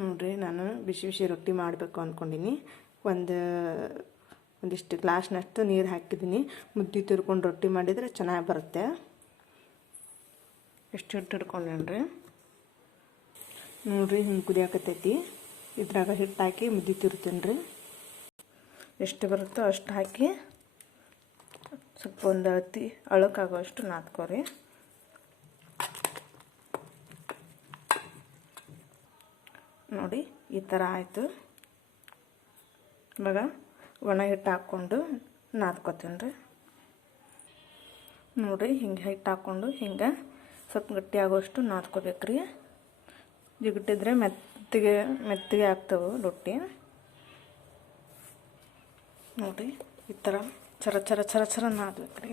ನೋಡಿರಿ, ನಾನು ಬಿಸಿ ಬಿಸಿ ರೊಟ್ಟಿ ಮಾಡಬೇಕು ಅಂದ್ಕೊಂಡಿನಿ. ಒಂದಿಷ್ಟು ಗ್ಲಾಸ್ನಷ್ಟು ನೀರು ಹಾಕಿದ್ದೀನಿ. ಮುದ್ದೆ ತಿರ್ಕೊಂಡು ರೊಟ್ಟಿ ಮಾಡಿದರೆ ಚೆನ್ನಾಗಿ ಬರುತ್ತೆ. ಎಷ್ಟು ಹಿಟ್ಟು ಹಿಡ್ಕೊಂಡೇನ್ರಿ ನೋಡಿರಿ, ಹಿಂಗೆ ಕುದಿಯಾಕತ್ತೈತಿ. ಇದ್ರಾಗ ಹಿಟ್ಟು ಹಾಕಿ ಮುದ್ದೆ ತಿರ್ತೀನಿ ರೀ. ಎಷ್ಟು ಬರುತ್ತೋ ಅಷ್ಟು ಹಾಕಿ ಸ್ವಲ್ಪ ಒಂದು ಅಳತಿ ಅಳಕಾಗೋಷ್ಟು ನಾದ್ಕೋರಿ. ನೋಡಿ, ಈ ಥರ ಆಯಿತು. ಇವಾಗ ಒಣ ಹಿಟ್ಟು ಹಾಕ್ಕೊಂಡು ನಾದ್ಕೋತೀನಿ ರೀ. ನೋಡಿರಿ, ಹಿಂಗೆ ಹಿಟ್ಟು ಹಾಕ್ಕೊಂಡು ಹಿಂಗೆ ಸ್ವಲ್ಪ ಗಟ್ಟಿ ಆಗೋಷ್ಟು ನಾದ್ಕೋಬೇಕ್ರಿ. ಜಿಗುಟ್ಟಿದ್ರೆ ಮೆತ್ತಗೆ ಆಗ್ತವೆ ರೊಟ್ಟಿ. ನೋಡಿ, ಈ ಥರ ಚರ ಚರ ಚರ ಚರ ನಾದ್ಬೇಕ್ರಿ.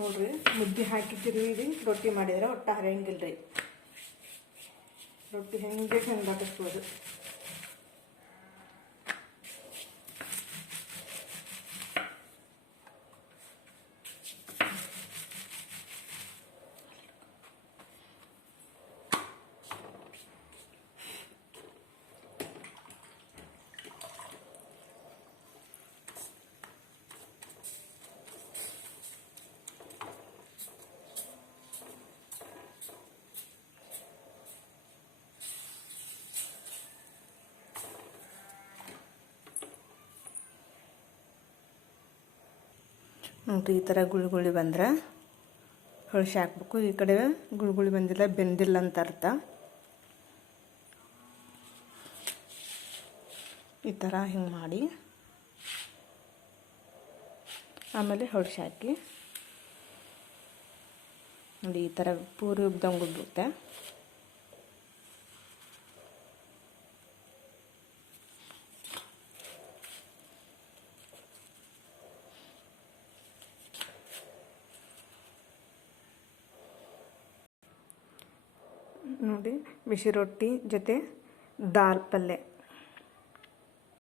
ನೋಡ್ರಿ, ಮುದ್ದೆ ಹಾಕಿ ತಿರುವಿ ರೊಟ್ಟಿ ಮಾಡಿದ್ರೆ ಒಟ್ಟ ಹರಿಯಂಗಿಲ್ಲ ರೀ. ರೊಟ್ಟಿ ಹೆಂಗೆ ಹಾಕಿಸ್ಬೋದು. ನೋಡಿರಿ, ಈ ಥರ ಗುಳಿ ಬಂದ್ರೆ ಹೊಳ್ಸಿ ಹಾಕ್ಬೇಕು. ಈ ಕಡೆ ಗುಳಿ ಬಂದಿಲ್ಲ, ಬೆಂದಿಲ್ಲ ಅಂತ ಅರ್ಥ. ಈ ಥರ ಹಿಂಗೆ ಮಾಡಿ ಆಮೇಲೆ ಹೊಳ್ಸಿ ಹಾಕಿ. ನೋಡಿ, ಈ ಥರ ಪೂರಿ ಉಬ್ದಂಗೆ ಉಬ್ಬುತ್ತೆ. ನೋಡಿ, ಬಿಸಿ ರೊಟ್ಟಿ ಜೊತೆ ದಾಲ್ ಪಲ್ಯ